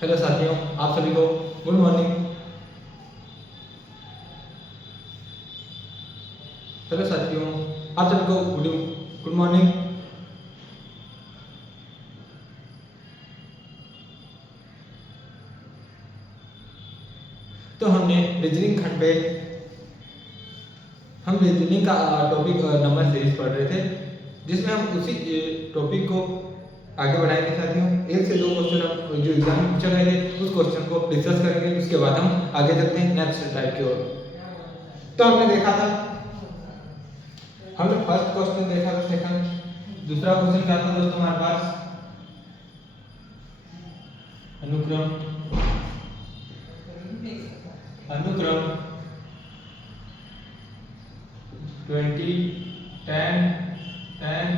Hello साथियों, आप सभी को गुड मॉर्निंग। हेलो साथियों, आप सभी को गुड मॉर्निंग। तो हमने रीजनिंग खंड पे हम रीजनिंग का टॉपिक नंबर सीरीज पढ़ रहे थे, जिसमें हम उसी टॉपिक को आगे बढ़ाएंगे साथियों। एक से दो क्वेश्चन हम जो एग्जाम में पूछे गए थे उस क्वेश्चन को डिस्कस करेंगे, उसके बाद हम आगे चलते हैं नेक्स्ट टाइप की ओर। तो हमने देखा था, हमने फर्स्ट क्वेश्चन देखा था, सेकंड दूसरा क्वेश्चन क्या था दोस्तों हमारे पास? अनुक्रम अनुक्रम 20 10 10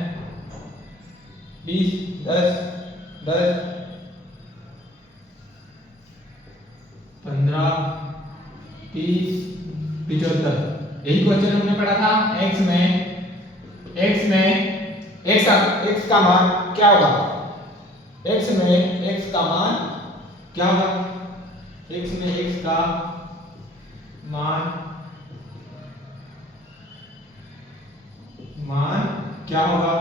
20 10 10 15 30 75। यही क्वेश्चन हमने पढ़ा था। x में x का मान क्या होगा? x में x का मान क्या होगा? x में x का मान क्या होगा?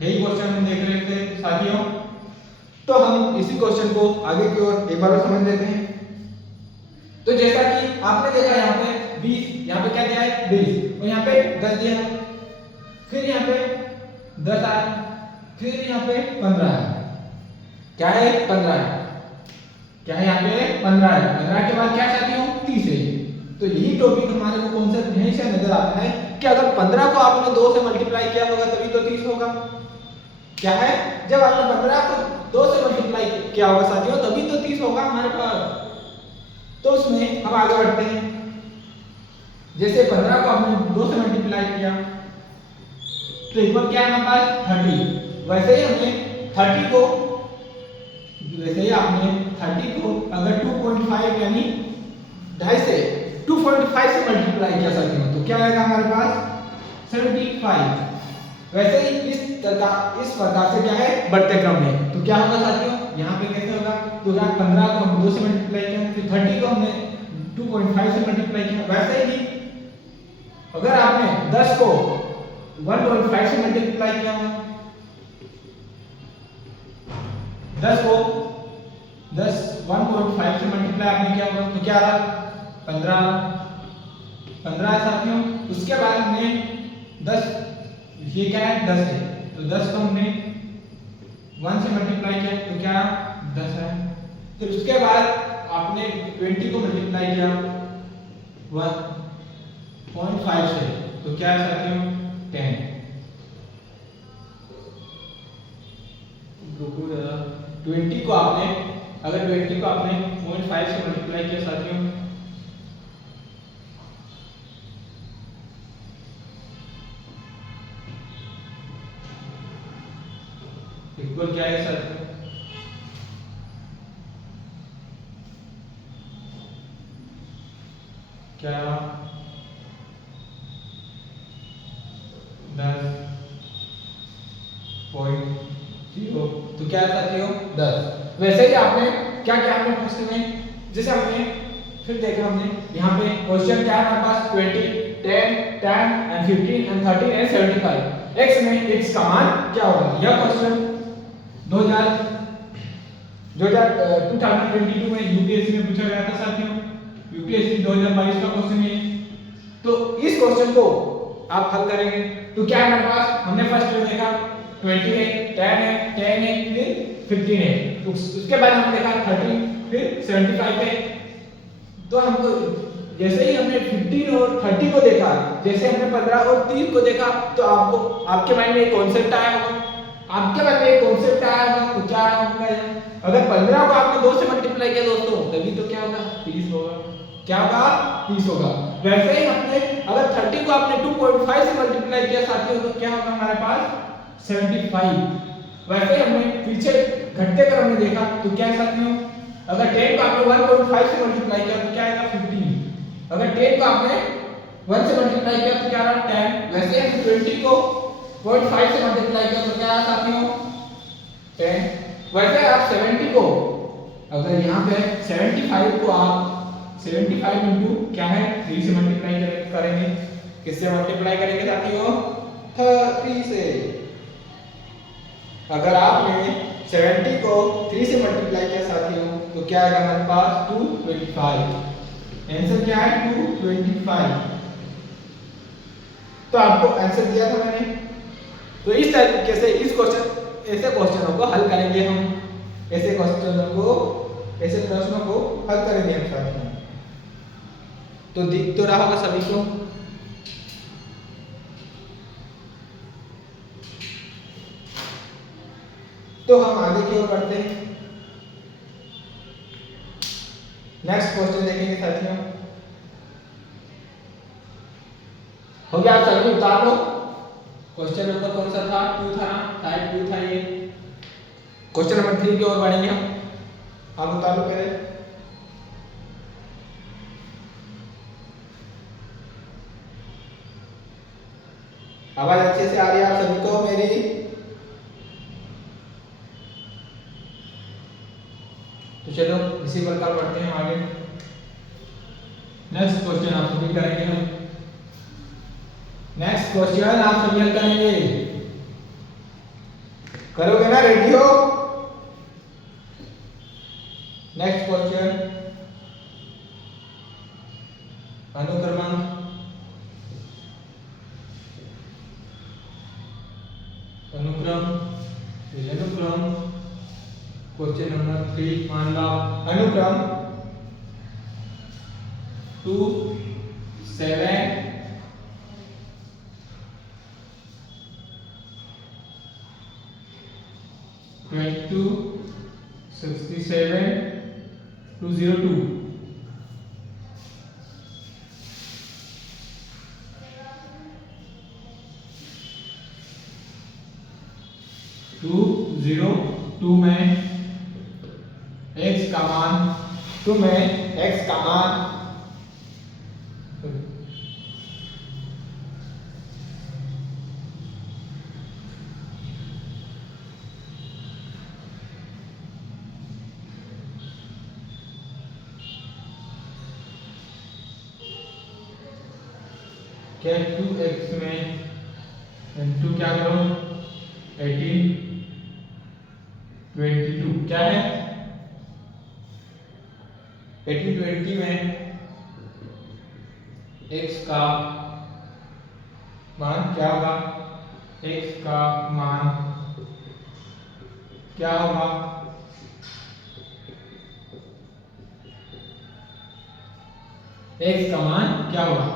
यही क्वेश्चन हम देख रहे थे साथियों। तो हम इसी क्वेश्चन को आगे की ओर एक बार और समझ लेते हैं। तो जैसा कि आपने देखा यहाँ पे 20, यहाँ पे क्या दिया है 20 और यहाँ पे 10 दिया है, फिर यहाँ पे 10 आया, फिर यहाँ पे 15 है। क्या है? 15 है। क्या है? यहाँ पे 15 है। 15 के बाद क्या चाहती हूँ? 30 है। तो यही टॉपिक हमारे को कॉन्सेप्ट यहीं से नजर आता है कि अगर 15 को आपने 2 से मल्टीप्लाई किया होगा तभी तो 30 होगा। क्या है? जब आपने 15 को 2 से मल्टीप्लाई किया होगा साथियों तभी तो 30 होगा हमारे पास। तो उसमें हम आगे बढ़ते हैं। जैसे 15 को आपने 2 से मल्टीप्लाई किया तो एक बार क्या है हमारे पास 30। वैसे ही आपने 30 को अगर 2.5 यानी 2.5 से 2.5 से मल्टीप्लाई किया साथियों तो क्या आएगा हमारे पास 75। वैसे ही इस प्रकार से क्या है बढ़ते क्रम में। तो क्या होगा साथियों? यहाँ पे कैसे होगा? तो अगर 15 को हम 2 से मल्टीप्लाई किया, फिर 30 को हमने 2.5 से मल्टीप्लाई किया, वैसे ही अगर आपने 10 को 1.5 से मल्टीप्लाई किया होगा, 10 1.5 से मल्टीप्लाई आपने किया होगा तो क्या आ रहा? 15 साथियों। उसके बाद हमने 10, ये क्या है 10 है, तो 10 को हमने 1 से मल्टीप्लाई किया तो क्या 10 है। फिर उसके बाद आपने 20 को मल्टीप्लाई किया 1.5 से तो क्या है साथियों 10। 20 को आपने अगर 20 को आपने 0.5 से मल्टीप्लाई किया साथियों इक्वल क्या है साथियों? क्या 10.0 तो क्या है साथियों 10। वैसे ही आपने क्या क्या हमने फर्स्ट में जैसे हमने फिर देखा हमने यहाँ पे क्वेश्चन क्या है हमारे पास 20 10 10 एंड 15 एंड 13 एंड 75। x में x का मान क्या होगा? यह क्वेश्चन 2022 में यूपीएससी में पूछा गया था साथियों। यूपीएससी 2022 का क्वेश्चन है। तो इस क्वेश्चन को आप हल करेंगे तो क्या है हमारे पास? हमने फर्स्ट में देखा 20 है, 10 है, फिर 15 है, तो उसके बाद हमने देखा 30, फिर 75 है। तो हमको जैसे ही हमने 15 और 30 को देखा, जैसे हमने 15 और 30 को देखा तो आपको आपके माइंड में एक कॉन्सेप्ट आया होगा। तो क्या होगा? अगर 15 को आपने 2 से मल्टीप्लाई किया दोस्तों तभी तो क्या होगा 30 होगा। क्या होगा? 30 होगा। वैसे ही हमने अगर 30 को आपने 2.5 से मल्टीप्लाई किया साथियों तो क्या होगा हमारे पास 75। वैसे हमने पीछे घटते क्रम में देखा तो क्या है साथियों? अगर 10 को आपने 1.5 से मल्टीप्लाई किया तो क्या आएगा 15। अगर 10 को आपने 1 से मल्टीप्लाई किया तो क्या आ रहा 10। वैसे हम 20 को 0.5 से मल्टीप्लाई किया तो क्या आया साथियों 10। वैसे आप 70 को अगर यहाँ पे 75 को आप 75 इंटू क्या है 3 से मल्टीप्लाई करेंगे। किससे मल्टीप्लाई करेंगे साथियों? 30 से। अगर आपने 70 को 3 से मल्टीप्लाई किया साथियों तो क्या आएगा हमारे पास 225। आंसर क्या है 225। तो आपको आंसर दिया था मैंने। तो इस तरीके से इस क्वेश्चन ऐसे क्वेश्चनों को हल करेंगे हम। ऐसे प्रश्नों को हल करेंगे हम साथियों। तो दिख तो रहा होगा सभी को। तो हम आगे की ओर बढ़ते हैं। नेक्स्ट क्वेश्चन देखेंगे साथियों। हो गया, आप सभी उतार लो। क्वेश्चन नंबर कौन सा था? 2 था, टाइप 2 था ये। क्वेश्चन नंबर 3 की ओर बढ़ेंगे हम। आप उतार लो पहले। आवाज अच्छे से आ रही है आप सभी को मेरी? तो चलो इसी प्रकार बढ़ते हैं आगे। नेक्स्ट क्वेश्चन आप सभी करेंगे हम। नेक्स्ट क्वेश्चन आप सभी हल करेंगे। करोगे ना? रेडी हो? नेक्स्ट क्वेश्चन अनुक्रमांक अनुक्रम क्वेश्चन नंबर 3 मान लो अनुक्रम 2 7 22 67 202 202 में x का मान 2 में x का मान क्या 2x में इनटू क्या करो 18 22 क्या है 18 20 में x का मान क्या होगा? x का मान क्या होगा? x का मान क्या होगा?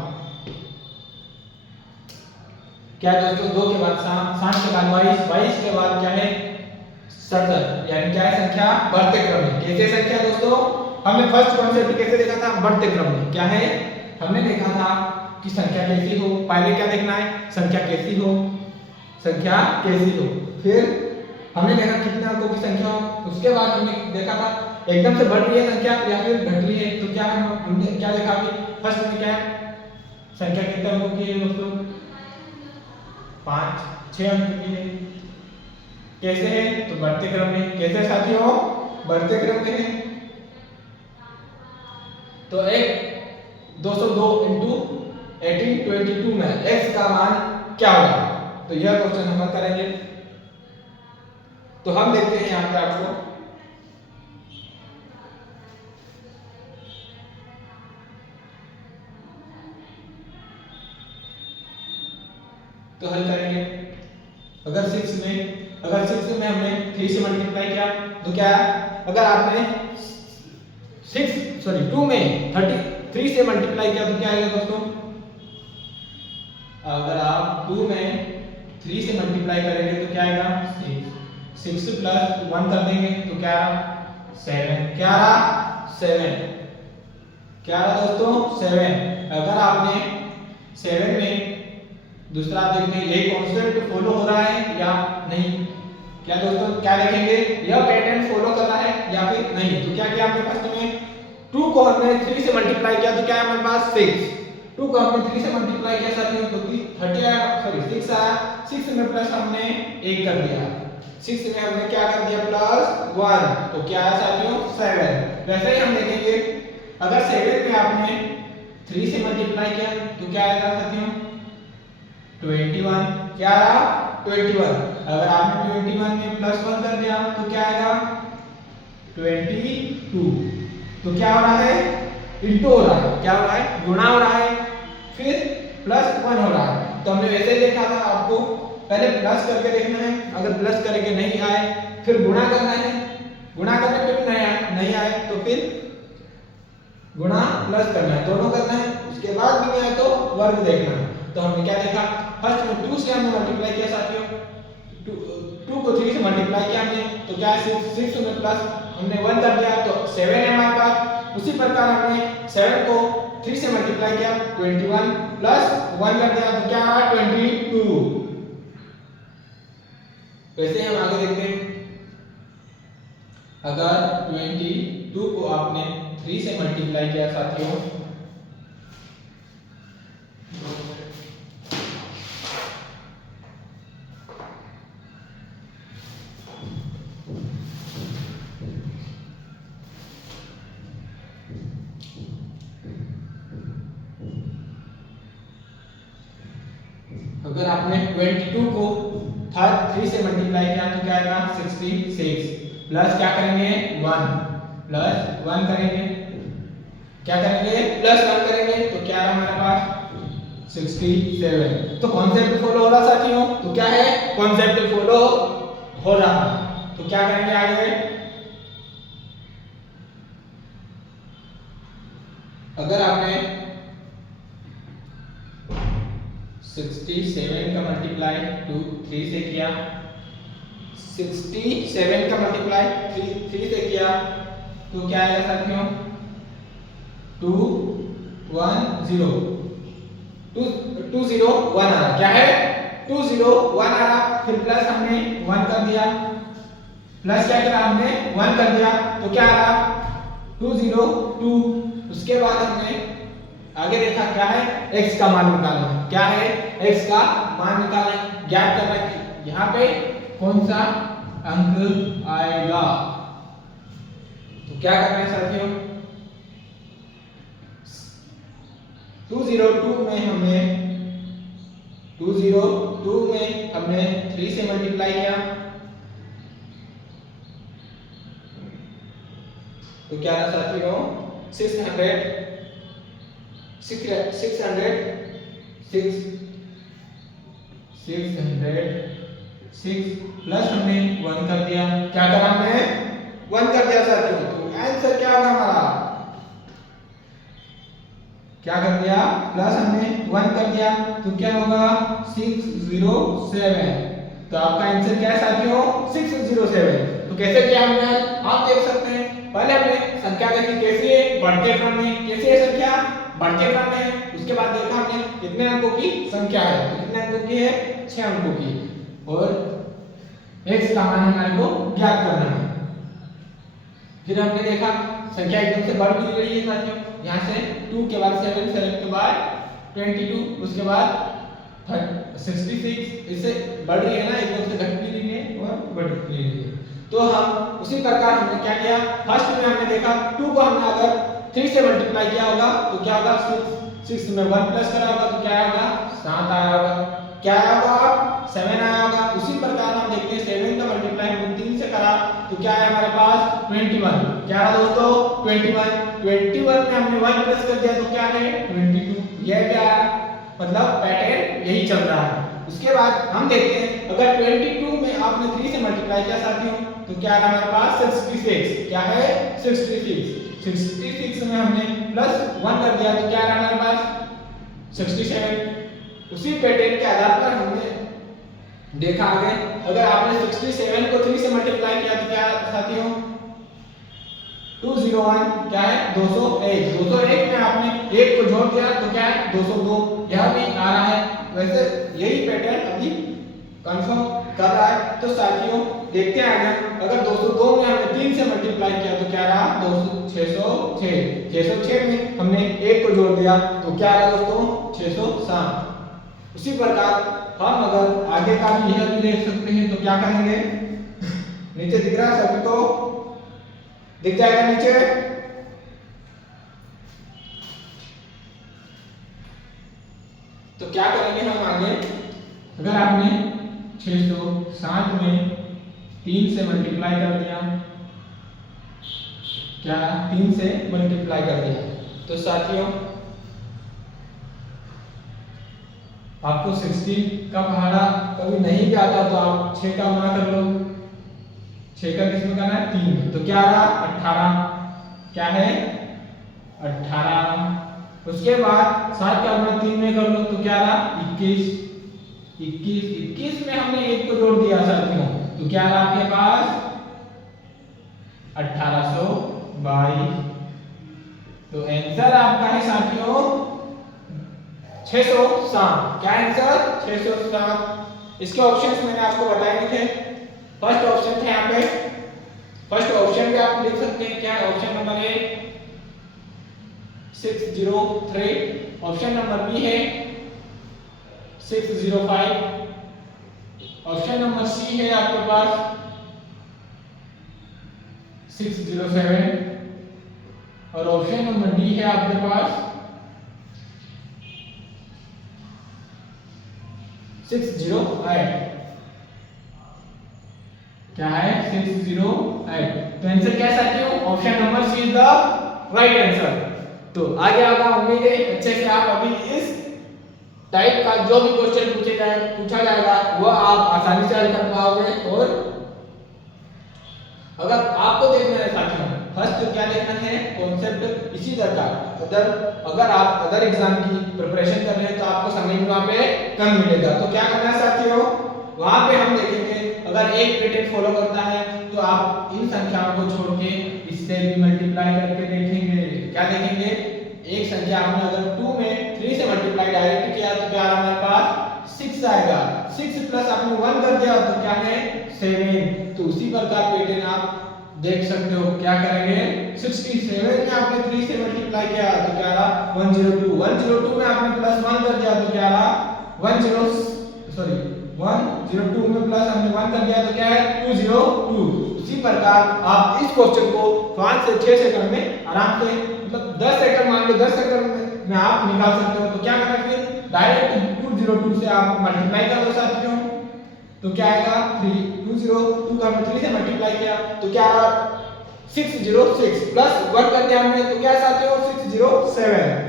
क्या दोस्तों 2 के बाद 60 के बाद 22 के बाद क्या है 70, यानी क्या है संख्या बढ़ते क्रम में। कैसे संख्या दोस्तों? हमने फर्स्ट कॉन्सेप्ट कैसे देखा था? बढ़ते क्रम में। क्या है? हमने देखा था कि संख्या कैसी हो। पहले क्या देखना है? संख्या कैसी हो, संख्या कैसी हो। फिर हमने देखा कितने अंकों की संख्या हो। उसके बाद हमने देखा था एकदम से बढ़ रही है संख्या या फिर घट रही है। तो क्या हमने क्या देखा? अभी फर्स्ट में क्या है संख्या कितने अंकों की है दोस्तों? 5-6 अंक की है। कैसे है? तो बढ़ते क्रम में। कैसे साथियों? बढ़ते क्रम में है। तो एक 202 इंटू 1822 में x का मान क्या होगा? तो यह क्वेश्चन हम करेंगे। तो हम देखते हैं यहाँ पे आपको तो हल करेंगे। अगर 6 में हमने 3 से मल्टीप्लाई किया तो क्या? अगर आपने 2 में 33 से मल्टीप्लाई किया तो क्या आएगा दोस्तों? अगर आप 2 में 3 से मल्टीप्लाई करेंगे तो क्या आएगा? 6 प्लस 1 कर देंगे तो क्या? 7। क्या रहा? 7। क्या रहा दोस्तों? 7। अगर आपने 7 में दूसरा आप देखते हैं ये कॉन्सेप्ट फॉलो हो रहा है या नहीं। क्या दोस्तों क्या देखेंगे? यह पैटर्न फॉलो कर रहा है या फिर नहीं। तो क्या किया आपने फर्स्ट में 2 को हमने 3 से मल्टीप्लाई किया तो क्या है हमारे पास 6। 2 को हमने 3 से मल्टीप्लाई किया साथियों तो 6 आया। 6 में प्लस हमने 1 कर दिया 6 में हमने क्या कर दिया +1, तो क्या है साथियों 7। वैसे ही हम देखेंगे अगर 7 में आपने 3 से मल्टीप्लाई किया तो क्या आएगा साथियों 21। क्या आया 21। अगर आपने 21 में +1 कर दिया तो क्या आएगा 22। तो क्या हो रहा है इंटू हो रहा है, क्या हो रहा है गुणा हो रहा है, फिर +1 हो रहा है। तो हमने वैसे ही देखा था, आपको पहले प्लस करके देखना है, अगर प्लस करके नहीं आए फिर गुणा करना है, गुणा करने पे भी नहीं आए तो फिर गुणा प्लस करना है, दोनों करना है। उसके बाद भी नहीं आए तो वर्ग देखना है। तो हमने क्या देखा फर्स्ट में 2 से हमने मल्टीप्लाई किया साथियों, 2 को 3 से मल्टीप्लाई किया हमने तो क्या है 6 में प्लस हमने 1 कर दिया तो 7 है हमारे पास। उसी प्रकार हमने 7 को 3 से मल्टीप्लाई किया 21 प्लस 1 कर दिया तो क्या आया 22। वैसे हम आगे देखते हैं, अगर 22 को आपने 3 से मल्टीप्लाई किया साथियों अगर आपने 22 को 3 से मल्टीप्लाई किया तो क्या आएगा 66 प्लस क्या करेंगे 1 प्लस 1 करेंगे, क्या करेंगे प्लस 1 करेंगे तो क्या है हमारे पास 67। तो कॉन्सेप्ट फॉलो हो रहा साथियों, तो क्या है कॉन्सेप्ट फॉलो हो रहा। तो क्या करेंगे आगे, अगर आपने 67 का मल्टीप्लाई 3 से किया, 67 का मल्टीप्लाई 3 से किया तो क्या आएगा साथियों 210 201 आ रहा, क्या है 201 आ रहा। फिर प्लस हमने 1 कर दिया, प्लस क्या करा हमने 1 कर दिया तो क्या आ रहा 202। उसके बाद हमने आगे देखा क्या है x का मान निकालना, क्या है x का मान निकालना, ज्ञात करना कि यहाँ पे कौन सा अंक आएगा। तो क्या करना है साथियों 202 में हमने 3 से मल्टीप्लाई किया तो क्या रहा साथियों 606 प्लस हमने 1 कर दिया, क्या करा हमने 1 कर दिया साथियों। तो आंसर क्या होगा हमारा, क्या कर दिया प्लस हमने 1 कर दिया तो क्या होगा 607। तो आपका आंसर क्या है साथियों 607। तो कैसे किया हमने, आप देख सकते हैं पहले हमने संख्या देखी कैसे बढ़ते क्रम में, कैसे है संख्या बढ़ते क्रम में। उसके बाद देखा हमने कितने अंकों की संख्या है, तो कितने अंकों की है 6 अंकों की, और x का मान हमारे को ज्ञात करना है। फिर हमने देखा संख्या एकदम से बढ़ भी रही है साथियों, यहाँ से 2 के बाद 7 के बाद 22 उसके बाद 66, इससे बढ़ रही है ना, एकदम से घट भी रही है और बढ़ भी रही है। तो हम उसी प्रकार हमने क्या किया, फर्स्ट में हमने देखा 2 को हमने अगर 3 से मल्टीप्लाई किया होगा तो क्या होगा 6 में 1 प्लस करा होगा तो क्या आएगा 7 आया होगा, क्या आया होगा 7 आया होगा। उसी प्रकार हम देखते हैं 7 का मल्टीप्लाई हम 3 से करा तो क्या है हमारे पास 21, क्या है दोस्तों 21 में हमने 1 प्लस कर दिया तो क्या है 22। यह क्या है मतलब पैटर्न यही चल रहा है। उसके बाद हम देखते हैं अगर 22 में आपने 3 से मल्टीप्लाई किया साथियों तो क्या है हमारे पास 66, क्या है 66 में हमने प्लस 1 कर दिया तो क्या है हमारे पास 67। उसी पैटर्न के आधार पर हमने देखा आगे, अगर आपने 67 को 3 से मल्टीप्लाई किया तो क्या साथियों 201, क्या है 201 में आपने 1 को जोड़ दिया तो क्या है 202, यह भी आ रहा है। वैसे यही पैटर्न अभी कंफर्म कर रहा है। तो साथियों देखते हैं आगे, अगर 202 में हमने 3 से मल्टीप्लाई किया तो क्या रहा 606 में हमने 1 को जोड़ दिया तो क्या रहा दोस्तों 607। उसी प्रकार हम अगर आगे का भी यह भी देख सकते हैं तो क्या करेंगे नीचे दिख रहा है सभी को? दिख जाएगा नीचे। तो क्या करेंगे हम आगे, अगर आपने 660 में 3 से मल्टीप्लाई कर दिया, क्या 3 से मल्टीप्लाई कर दिया, तो साथियों आपको 16 का पहाड़ा कभी नहीं भी आता तो आप 6 का गुना कर लो। 6 का किसमें करना है? 3। तो क्या रहा? 18। क्या है? 18। उसके बाद 7 का गुना 3 में कर लो तो क्या रहा? 21। 21 में हमने 1 को जोड़ दिया साथियों, तो क्या रहा आपके पास? 1822। तो आंसर आपका है साथियों 607। क्या आंसर? 607। इसके ऑप्शंस मैंने आपको बताए थे। फर्स्ट ऑप्शन थे यहाँ पे, फर्स्ट ऑप्शन पे आप लिख सकते हैं क्या है? Option number A 603, option number B है 605, ऑप्शन नंबर सी है आपके पास 607 और ऑप्शन नंबर डी है आपके पास 608। क्या है? 608। तो आंसर क्या है साथियों? Option number C is the right answer. तो आगे आगा उम्मीद है अच्छे से आप अभी इस टाइप का जो भी क्वेश्चन पूछा जाएगा वो आप आसानी से हल कर पाओगे। और अगर आपको देखना है साथियों, फर्स्ट क्या देखना है? कॉन्सेप्ट। इसी तरह अगर आप अदर एग्जाम की प्रिपरेशन कर रहे हैं तो आपको समय वहां पे कम मिलेगा। तो क्या करना है साथियों, वहां पे हम देखेंगे अगर एक पैटर्न फॉलो करता है तो आप इन संख्याओं को छोड़ के इससे भी मल्टीप्लाई करके देखेंगे। क्या देखेंगे? एक संख्या आपने अगर 2 में 3 से मल्टीप्लाई डायरेक्ट किया तो क्या हमारे पास 6 आएगा। 6 प्लस आपने 1 कर दिया तो क्या है? 7। तो उसी प्रकार पैटर्न आप देख सकते हो। क्या करेंगे? 67 में आपने 3 से मल्टीप्लाई किया तो क्या रहा? 102। 102 में आपने प्लस 1 कर दिया तो क्या रहा? 102 में प्लस हमने 1 कर दिया तो क्या है? 202। उसी प्रकार आप इस क्वेश्चन को 5 से 6 सेकंड में आराम से, मतलब 10 सेकंड मान लो, 10 सेकंड में आप निकाल सकते हो। तो क्या करना है? फिर डायरेक्ट 202 से आप मल्टीप्लाई कर दो साथियों। तो क्या आएगा? 3 202 का हमने 3 से मल्टीप्लाई किया तो क्या आ 606 प्लस 1 कर दिया हमने तो क्या साथियों? 607।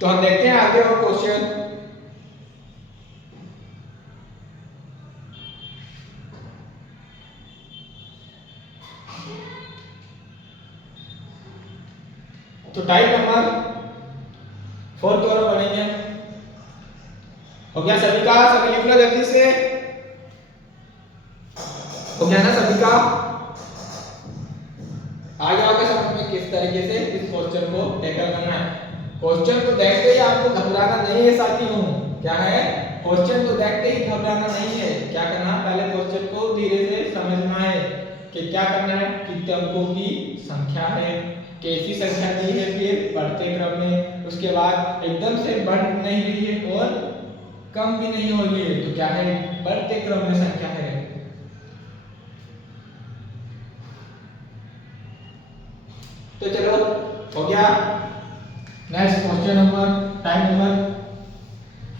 तो हम देखते हैं आगे और क्वेश्चन। तो टाइप नंबर 4 की ओर बढ़ेंगे। हो गया सभी का? सभी लिख लो जल्दी से। हो गया ना सभी का? आगे आगे समझ में किस तरीके से इस क्वेश्चन को टैकल करना है। क्वेश्चन को देखते ही आपको घबराना नहीं है साथियों। क्या है? क्वेश्चन को देखते ही घबराना नहीं है। क्या करना है? पहले क्वेश्चन को धीरे से समझना है कि क्या करना है। कितने अंकों की संख्या है, कैसी संख्या दी है, फिर बढ़ते क्रम में, उसके बाद एकदम से बढ़ नहीं रही है और कम भी नहीं हो रही है तो क्या है? बढ़ते क्रम में संख्या है। तो चलो हो गया। Next question number type number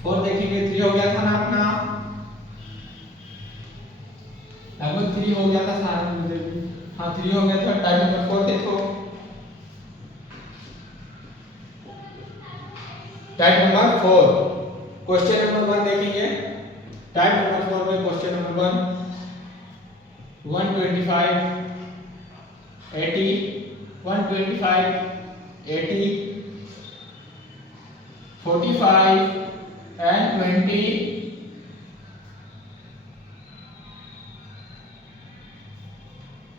4 देखेंगे। 3 हो गया था ना अपना, लगभग 3 हो गया था सारा मुझे भी। हाँ 3 हो गया था। टाइप नंबर 4 देखो। टाइप नंबर 4 क्वेश्चन नंबर 1 देखेंगे। टाइप नंबर 4 में क्वेश्चन नंबर 1 125 80 125 80 45 and 20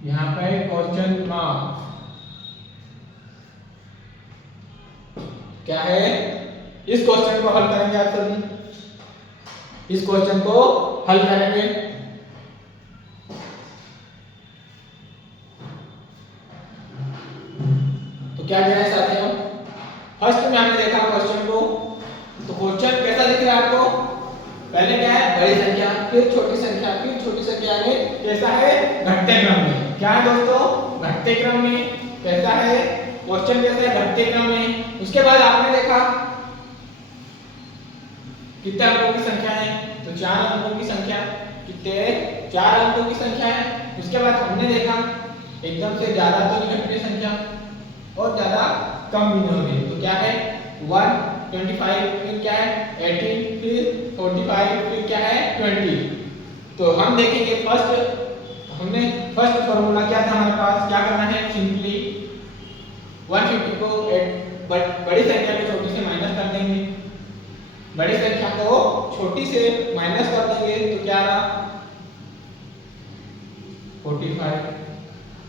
यहाँ पे क्वेश्चन मार्क क्या है? इस क्वेश्चन को हल करेंगे आप सभी। इस क्वेश्चन को हल करेंगे। तो क्या दिया है साथियों? फर्स्ट में हमने देखा क्वेश्चन को, तो क्वेश्चन कैसा दिख रहा है आपको? पहले क्या है बड़ी संख्या, फिर छोटी संख्या, फिर छोटी संख्या में कैसा है घटते क्रम में। क्या है दोस्तों घटते क्रम में। कैसा है क्वेश्चन कैसा है घटते क्रम में। उसके बाद आपने देखा कितने अंकों की संख्या है, तो 4 अंकों की संख्या। कितने 4 अंकों की संख्या है। उसके बाद हमने देखा एकदम से ज्यादा तो नहीं घट रही संख्या और ज्यादा कम भी नहीं हो रही, तो क्या है 1 25, फिर क्या है 18, फिर 45, फिर क्या है 20। तो हम देखेंगे हमने फर्स्ट फार्मूला क्या था हमारे पास, क्या करना है सिंपली 150 को बड़ी संख्या को छोटी से माइनस कर देंगे। बड़ी संख्या को छोटी से माइनस कर देंगे तो क्या रहा 45।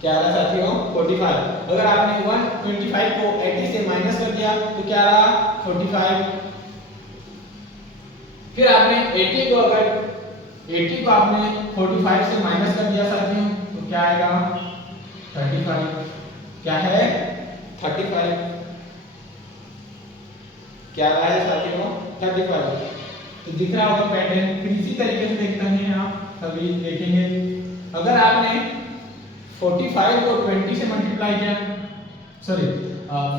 क्या रहा साथियों 45। अगर आपने 125 को 80 से माइनस कर दिया तो क्या रहा 45। फिर आपने 80 को आपने 45 से माइनस कर दिया साथियों तो क्या आएगा 35। क्या है 35। क्या रहा है साथियों 35। तो दिख रहा होगा पैटर्न। फिर इसी तरीके से देखते हैं आप सभी देखेंगे। अगर आपने 45 को 20 से मल्टीप्लाई किया, सॉरी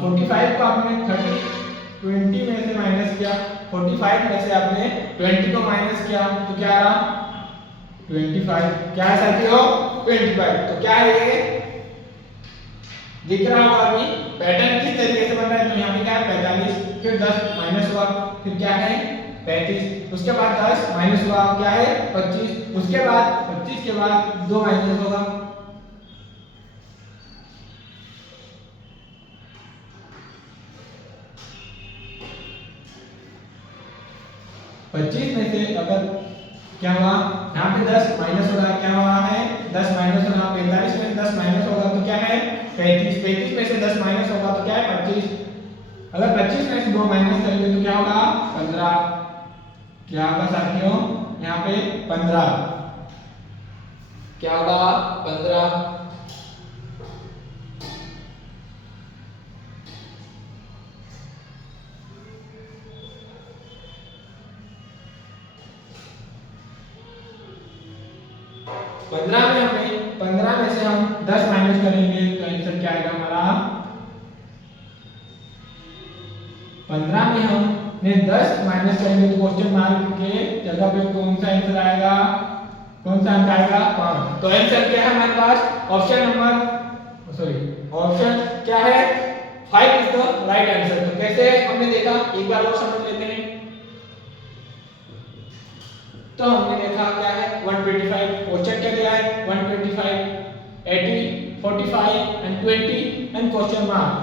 45 को आपने 20 में से माइनस किया, 45 में से आपने 20 को माइनस किया तो क्या रहा 25। क्या है साथियों 25। तो क्या है ये दिख रहा होगा अभी पैटर्न किस तरीके से बन रहा है। तो यहाँ पे क्या है 45, फिर 10 माइनस हुआ, फिर क्या है 35, उसके बाद 10 माइनस हुआ क्या है 25, उसके बाद 25 के बाद 2 माइनस होगा। पच्चीस में से अगर क्या हुआ यहाँ पे 10 माइनस हो रहा है, क्या हो रहा है 10 माइनस हो रहा है। 45 में से 10 माइनस होगा तो क्या है 35, 35 में से 10 माइनस होगा तो क्या है 25। अगर 25 में से 2 माइनस करेंगे तो क्या होगा 15। क्या होगा साथियों यहाँ पे 15। क्या होगा 15। 15 में से हम 10 माइनस करेंगे तो आंसर क्या आएगा हमारा 15 में हमने 10 माइनस करेंगे तो क्वेश्चन मार्क के जगह पे कौन सा आंसर आएगा, कौन सा अंक आएगा 5। तो आंसर क्या है हमारे पास ऑप्शन क्या है 5 इज द राइट आंसर। तो कैसे हमने देखा एक बार और समझ लेते हैं। तो हमने देखा क्या है 125, क्वेश्चन क्या दिया है 125, 80, 45 एंड 20 एंड क्वेश्चन मार्क,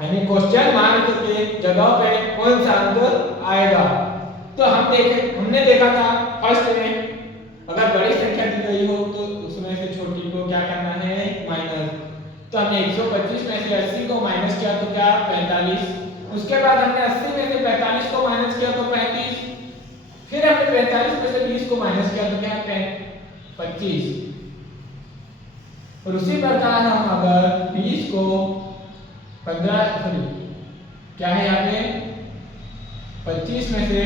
यानी क्वेश्चन मार्क के जगह पे कौन सा आंसर आएगा। तो हमने देखा था फर्स्ट में अगर बड़ी संख्या दी गई हो तो उसमें से छोटी को क्या करना है माइनस। तो हमने 125 में से 80 को माइनस किया तो क्या 45। उसके बाद हमने 80 में से 45 को माइनस किया तो 35। फिर हमने 45 में से 20 को माइनस किया तो क्या 25। और उसी प्रकार हम अगर 20 को 15 क्या है यहाँ पे 25 में से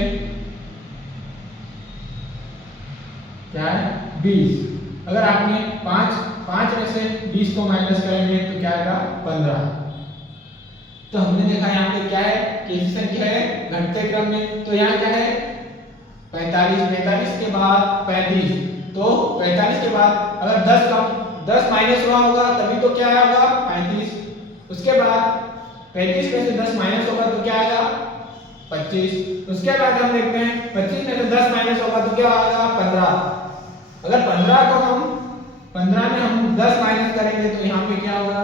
क्या है 20, अगर आपने 5 में से 20 को माइनस करेंगे तो क्या आएगा 15। तो हमने देखा यहाँ पे क्या है कैसी संख्या है घटते क्रम में। तो यहाँ क्या है 45 के बाद 35, तो 45 के बाद अगर 10 माइनस हुआ होगा तभी तो क्या आएगा 35। उसके बाद 35 में से 10 माइनस होगा तो क्या आएगा 25। उसके बाद हम देखते हैं 25 में से 10 माइनस होगा तो क्या आएगा 15। अगर 15 में हम 10 माइनस करेंगे तो यहाँ पे क्या होगा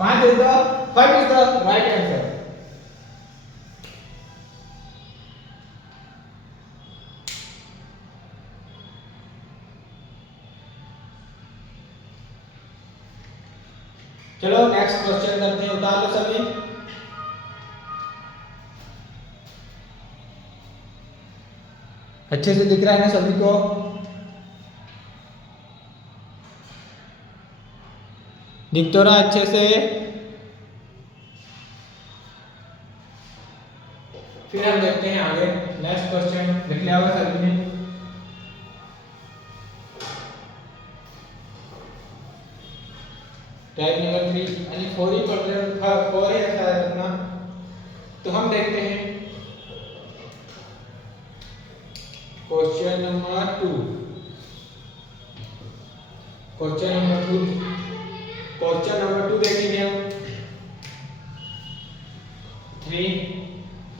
5 इज द राइट आंसर। चलो नेक्स्ट क्वेश्चन करते हैं, उतार लो सभी। अच्छे से दिख रहा है ना सभी को। दिख तो रहा अच्छे से। फिर हम देखते हैं आगे। नेक्स्ट क्वेश्चन लिख लिया होगा सभी ने। टाइप नंबर 3 यानी 4 ही पढ़ रहे हो, 4 ही ऐसा है अपना। तो हम देखते हैं क्वेश्चन नंबर 2। क्वेश्चन नंबर 2 देखेंगे हम। 3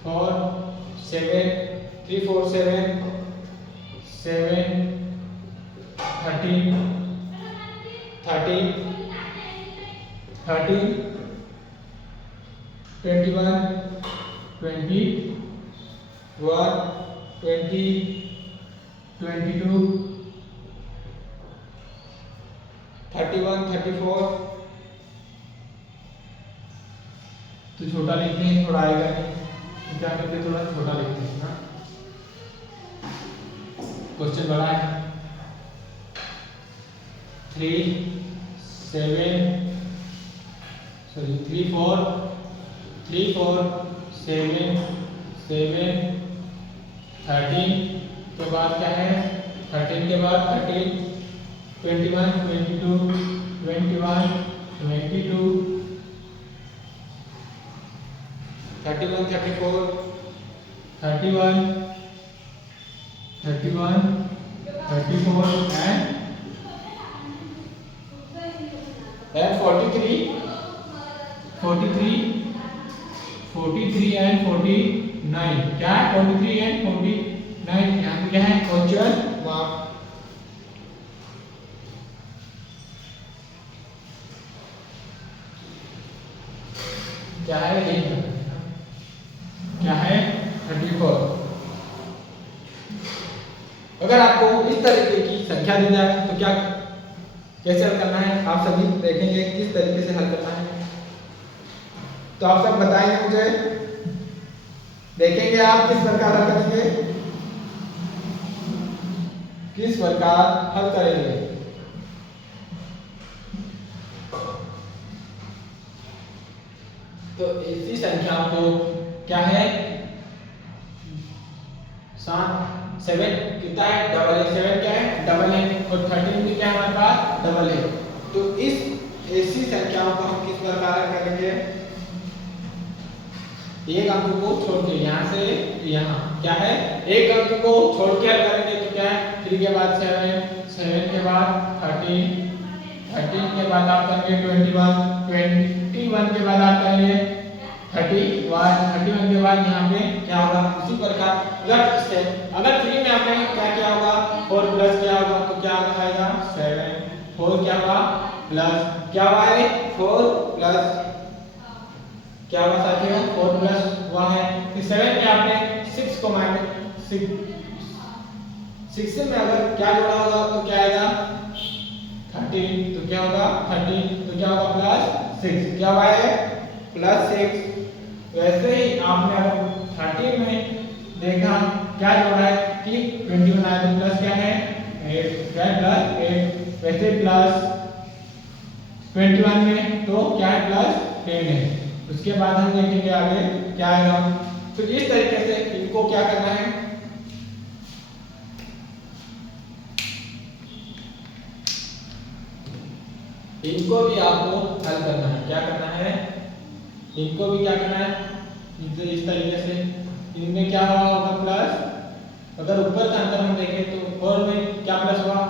4 7 3 4 7 7 13 13 13 21 21 20 22 31 34। तो छोटा लिखते हैं, थोड़ा आएगा नहीं तो क्या करते हैं, थोड़ा छोटा लिखते हैं ना, क्वेश्चन बड़ा है। 3 7 3 4 7 7 13 के बाद क्या है, 13 के बाद 13 21 22 21 22 31 34 31 31 34 and 43 and 49। क्या है 43 and 49? यहाँ पे क्या है क्वेश्चन मार्क। क्या है ये, क्या है 34। अगर आपको इस तरीके की संख्या दी जाए तो क्या कैसे हल करना है, आप सभी देखेंगे किस तरीके से हल करना है। तो आप सब बताएंगे मुझे, देखेंगे आप किस प्रकार हल करेंगे, किस प्रकार हल करेंगे। तो इसी संख्या को क्या है 7 कितना है, डबल है। 7 क्या है, डबल है। और 13 भी क्या है हमारे पास, डबल है। तो इस ऐसी संख्याओं को हम किस प्रकार करेंगे, एक अंक को छोड़ के, यहाँ से यहाँ क्या है, एक अंक को छोड़ के हल करेंगे तो क्या है 3 के बाद 7 7 के बाद 13 13 के बाद आप करेंगे 21 21 के बाद आप करेंगे 31 31 के बाद यहाँ पे क्या होगा, उसी प्रकार उलट से अगर 3 में आपने क्या होगा 4 प्लस क्या होगा तो क्या आएगा 7 4 क्या होगा प्लस क्या हुआ है 4 प्लस क्या हुआ साथियों 4 प्लस हुआ है। फिर 7 में आपने 6 को माइनस 6 में अगर क्या जोड़ा होगा तो क्या आएगा 13 तो क्या होगा 13 तो क्या होगा प्लस 6 क्या हुआ है प्लस 6। वैसे ही आपने अगर 13 में देखा क्या जोड़ा है कि 21 आया तो प्लस क्या है 8 क्या प्लस 8। वैसे प्लस 21 में तो क्या है प्लस 10 है। उसके बाद हम देखेंगे आगे क्या आएगा। तो इस तरीके से इनको क्या करना है, इनको भी आपको हल करना है। क्या करना है, इनको भी क्या करना है इस तरीके से। इनमें क्या हुआ होगा प्लस, अगर ऊपर का अंतर हम देखें तो 4 में क्या प्लस हुआ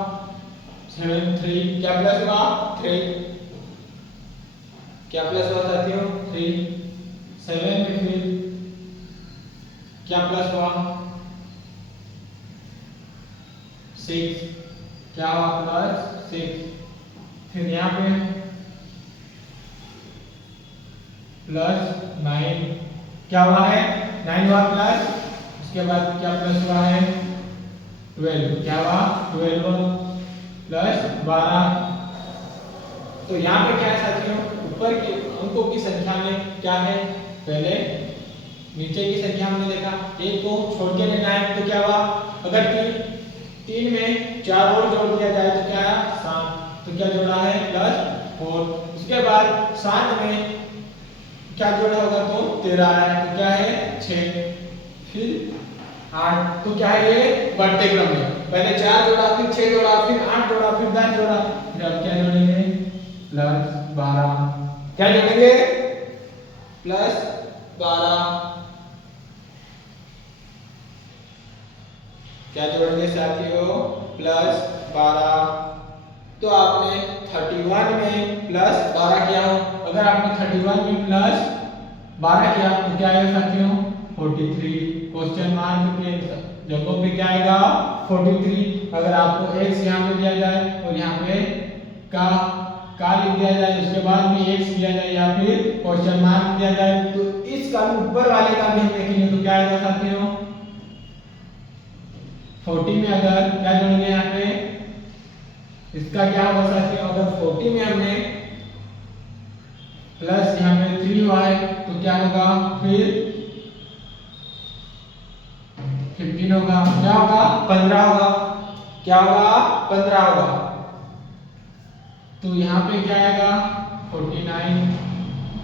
7 3 क्या प्लस हुआ 3 क्या प्लस हुआ साथियों 3 7 में फिर क्या प्लस हुआ 6 क्या हुआ प्लस 6। फिर यहाँ पे प्लस 9 क्या हुआ है 9 हुआ प्लस। उसके बाद क्या प्लस हुआ है 12 क्या हुआ 12 प्लस 12। तो यहाँ पे क्या है साथियों, ऊपर के अंकों की संख्या में क्या है, पहले नीचे की संख्या हमने देखा, एक को छोड़ के लेना है तो क्या हुआ, अगर 3 में 4 और जोड़ दिया जाए तो क्या है 7 तो क्या जोड़ा है प्लस 4। उसके बाद 7 में क्या जोड़ा होगा तो 13 है तो क्या है 6। फिर 8। तो क्या है ये बढ़ते क्रम में, पहले 4 जोड़ा, फिर 6 जोड़ा, फिर 8 जोड़ा, फिर 10 जोड़ा, फिर अब क्या जोड़ेंगे प्लस 12। क्या जोड़ेंगे प्लस 12। क्या जोड़ेंगे साथियों प्लस 12। तो आपने 31 में प्लस 12 किया हो, अगर आपने 31 में प्लस 12 किया तो क्या आएगा साथियों 43। क्वेश्चन मार्क के जगहों पे क्या आएगा 43। अगर आपको x यहाँ पे दिया जाए और यहाँ पे का लिख दिया जाए, उसके बाद में x दिया जाए या फिर क्वेश्चन मार्क दिया जाए, तो इस का ऊपर वाले का भी हम देखेंगे तो क्या आएगा साथियों 40 में अगर क्या जोड़ेंगे यहाँ पे इसका क्या होगा साथियों, अगर 40 में हमने प्लस यहाँ पे 3 हुआ है तो क्या होगा फिर 15 होगा, क्या होगा 15 होगा, क्या होगा 15 होगा। तो यहाँ पे क्या आएगा 49,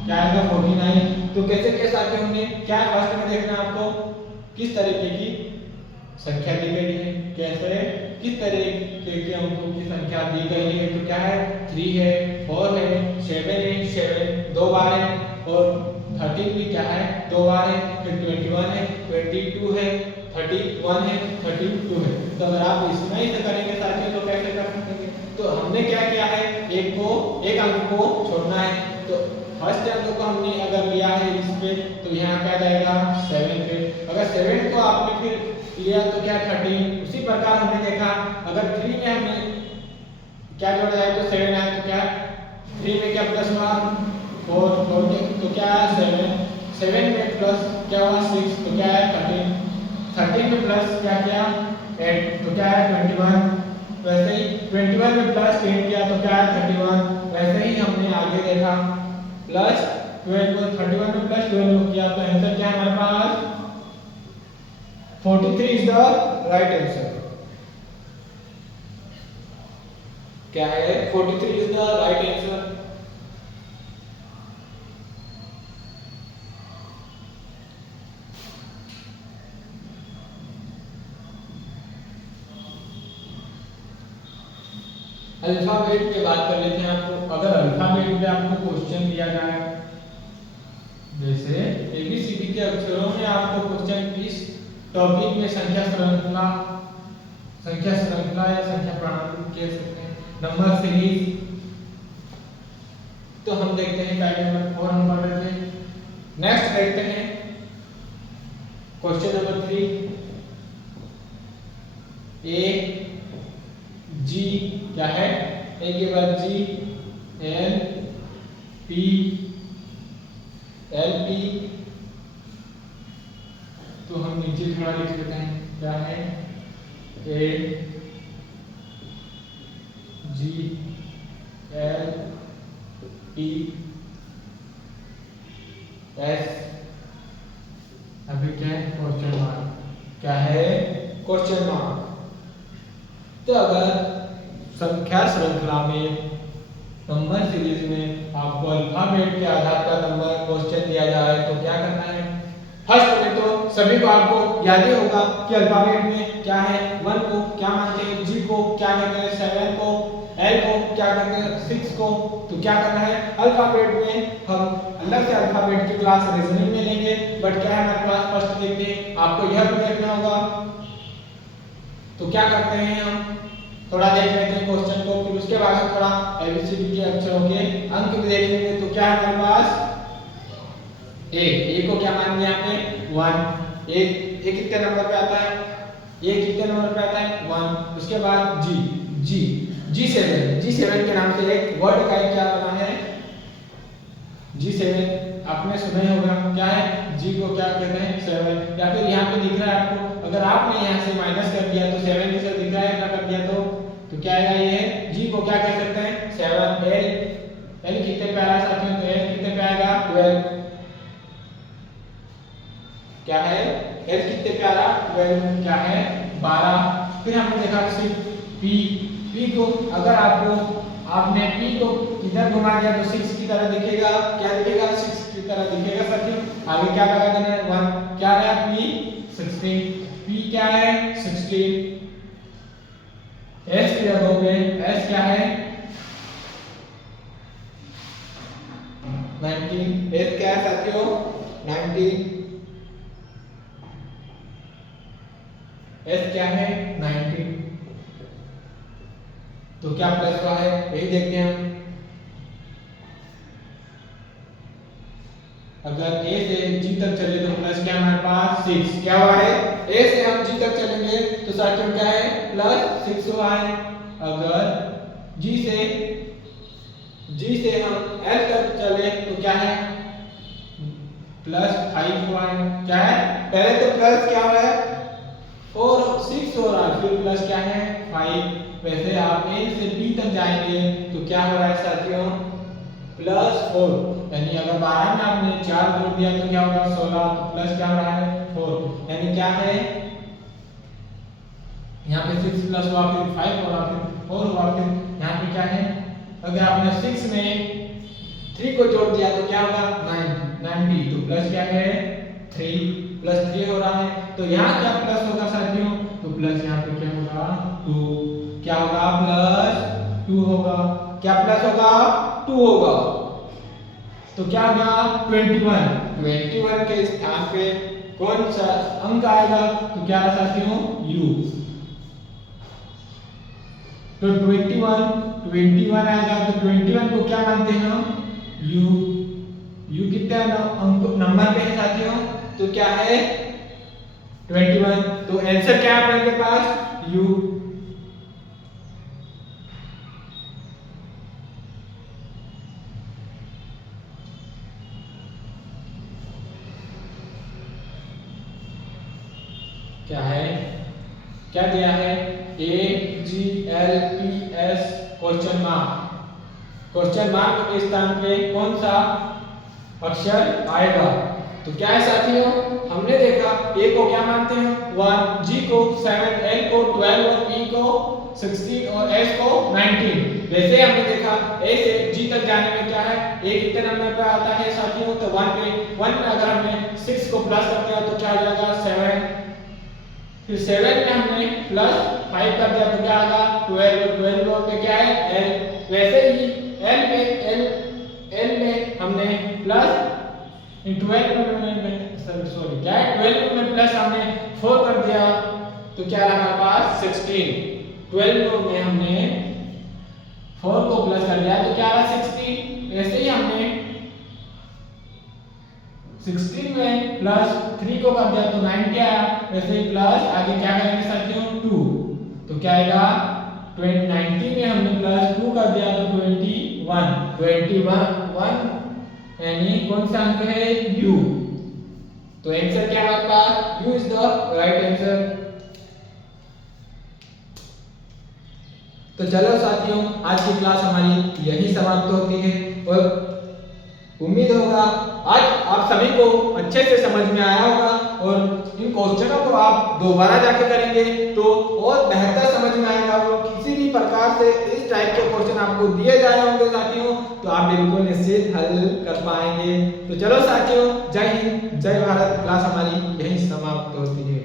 क्या आएगा 49। तो कैसे कैसे आते होंगे, क्या फर्स्ट में देखना आपको किस तरीके की संख्या दी गई है, कैसे किस तरीके की अंकों की संख्या दी गई है। तो क्या है 3 है, 4 है, 7 है, 7 दो बार है, और 13 भी क्या है 2 बार है, फिर 21 है, 22 है, 31 है, 32 है। तो अगर आप इसमें ही करेंगे साथियों तो कैसे कर सकेंगे। तो हमने क्या किया है एक अंक को छोड़ना है, तो फर्स्ट अंक को हमने अगर लिया है इस पे तो यहाँ क्या जाएगा 7 पे। अगर 7 को आपने फिर लिया तो क्या 13। उसी प्रकार हमने देखा अगर 3 में हमने क्या जोड़ा जाए तो 7 आए, तो क्या 3 में क्या प्लस हुआ 4 तो क्या है 7 में प्लस क्या हुआ 6 तो क्या है 13 में प्लस क्या किया 8 तो क्या है 21। वैसे ही 21 में प्लस 10 किया तो क्या है 31। वैसे ही हमने आगे देखा प्लस 12 31 में प्लस 12 किया तो आंसर क्या है हमारे पास 43 इज द राइट आंसर। क्या है 43 is the right answer. Alphabet की बात कर लेते हैं आपको। अगर अल्फाबेट में आपको क्वेश्चन दिया जाए जैसे एबीसीडी के अक्षरों में आपको क्वेश्चन इस टॉपिक में संख्या श्रृंखला या संख्या प्रणाली कह सकते हैं नंबर सीरीज, तो हम देखते हैं टाइप नंबर 4 हम पढ़ रहे थे। नेक्स्ट देखते हैं क्वेश्चन नंबर 3 ए जी क्या है ए के बाद जी एल पी तो हम नीचे थोड़ा लिख लेते हैं क्या है ए जी एल पी एस। अभी क्या है क्वेश्चन मार्क, क्या है क्वेश्चन मार्क। तो अगर संख्या श्रृंखला में नंबर सीरीज में आपको अल्फाबेट के आधार पर नंबर क्वेश्चन दिया जाए तो क्या करना है। फर्स्ट में तो सभी को आपको याद ही होगा कि अल्फाबेट में क्या है 1 को क्या मानते हैं, जी को क्या कहते हैं, 7 को, एल को क्या कहते हैं, 6 को। तो क्या करना है अल्फाबेट में हम अलग से अल्फाबेट की क्लास रीजनिंग में लेंगे, बट क्या है हमारे पास फर्स्ट देखते हैं आपको यह भी देखना होगा। तो क्या करते हैं हम थोड़ा देख लेते हैं क्वेश्चन को, फिर उसके बाद हम थोड़ा एबीसीडी के अक्षरों के अंक भी देख लेंगे। तो क्या है हमारे पास ए को क्या मान लिया आपने 1, ए कितने नंबर पे आता है, ए कितने नंबर पे आता है 1। उसके बाद जी7 के नाम से एक वर्ड का क्या बना है जी7 आपने सुना ही होगा। क्या है जी को क्या कहते हैं 7, या फिर यहाँ पे दिख रहा है आपको, अगर आपने यहाँ से माइनस कर दिया तो 7 से दिख रहा है क्या कर दिया तो क्या आएगा ये जी को क्या कह सकते हैं 7। एल कितने पे आ रहा है साथियों, तो एल कितने पे आएगा 12। क्या है एल कितने पे आ रहा 12, क्या है 12। फिर हमने देखा पी को अगर आपने पी को इधर घुमा दिया तो 6 की तरह दिखेगा, क्या दिखेगा 6 की तरह दिखेगा साथियों। आगे क्या लगा देना है 1, क्या है पी 16, पी क्या है 16, s की जगह पे s क्या है 19, s क्या है साथियों 19, s क्या है 19। तो क्या प्लस हुआ है यही देखते हैं हम। अगर a से g तक चले तो प्लस क्या हमारे पास 6 क्या हुआ है, a से हम g तक चलेंगे तो साथियों क्या है प्लस 6 हुआ है। अगर g से हम l तक चले तो क्या है प्लस 5 हुआ है। क्या है पहले तो प्लस क्या हो रहा है और 6 हो रहा है, फिर प्लस क्या है 5। वैसे आप a से b तक जाएंगे तो क्या हो रहा है साथियों प्लस 4, यानी अगर 12 में आपने 4 जोड़ दिया तो क्या होगा 16, तो प्लस क्या हो रहा है 4, यानी क्या है यहाँ पे 6 प्लस हुआ फिर 5 हुआ फिर 4 हुआ, फिर यहाँ पे क्या है अगर आपने 6 में 3 को जोड़ दिया तो क्या होगा 90, तो प्लस क्या है 3 प्लस 3 हो रहा है। तो यहाँ क्या प्लस होगा साथियों, तो प्लस यहाँ पे क्या होगा 2, क्या होगा प्लस 2 होगा। क्या प्लस होगा 2 होगा, तो क्या होगा 21 के स्थान पे कौन सा अंक आएगा, तो क्या है साथियों u। तो 21 आएगा, तो 21 को क्या मानते हैं हम u कितना अंक नंबर पे है साथियों, तो क्या है 21। तो आंसर क्या है अपने पास u। क्या है क्या दिया है AGLPS क्वेश्चन मार्क के स्थान पे कौन सा अक्षर आएगा। तो क्या है साथियों हमने देखा A को क्या मानते हैं 1, G को 7, L को 12 और P को 16 और S को 19। वैसे हमने देखा A से G तक जाने में क्या है A कितने नंबर पे आता है साथियों, तो 1 में अगर हमने 6 को प्लस कर दिया तो क्या आ जाएगा 7, फिर 7 में हमने प्लस 5 कर दिया तो क्या आएगा 12 पे क्या है L। वैसे ही L में हमने प्लस 12 में सॉरी क्या है 12 में प्लस हमने 4 कर दिया तो क्या रहा हमारे पास 16। 12 में हमने 4 को प्लस कर दिया तो क्या रहा 16। ऐसे ही हमने 16 में प्लस 3 को कर दिया तो 9 क्या आया, वैसे ही प्लस आगे क्या करेंगे साथियों 2, तो क्या आएगा 19 में हमने प्लस 2 कर दिया तो 21 यानी कौन सा अंक है u। तो आंसर क्या है हमारे पास u is the right answer. तो चलो साथियों आज की क्लास हमारी यही समाप्त होती है और उम्मीद होगा आज आप सभी को अच्छे से समझ में आया होगा और इन क्वेश्चनों को आप दोबारा जाके करेंगे तो और बेहतर समझ में आएगा। और किसी भी प्रकार से इस टाइप के क्वेश्चन आपको दिए जाए होंगे साथियों तो आप बिल्कुल निश्चित हल कर पाएंगे। तो चलो साथियों जय हिंद जय भारत, क्लास हमारी यही समाप्त होती है।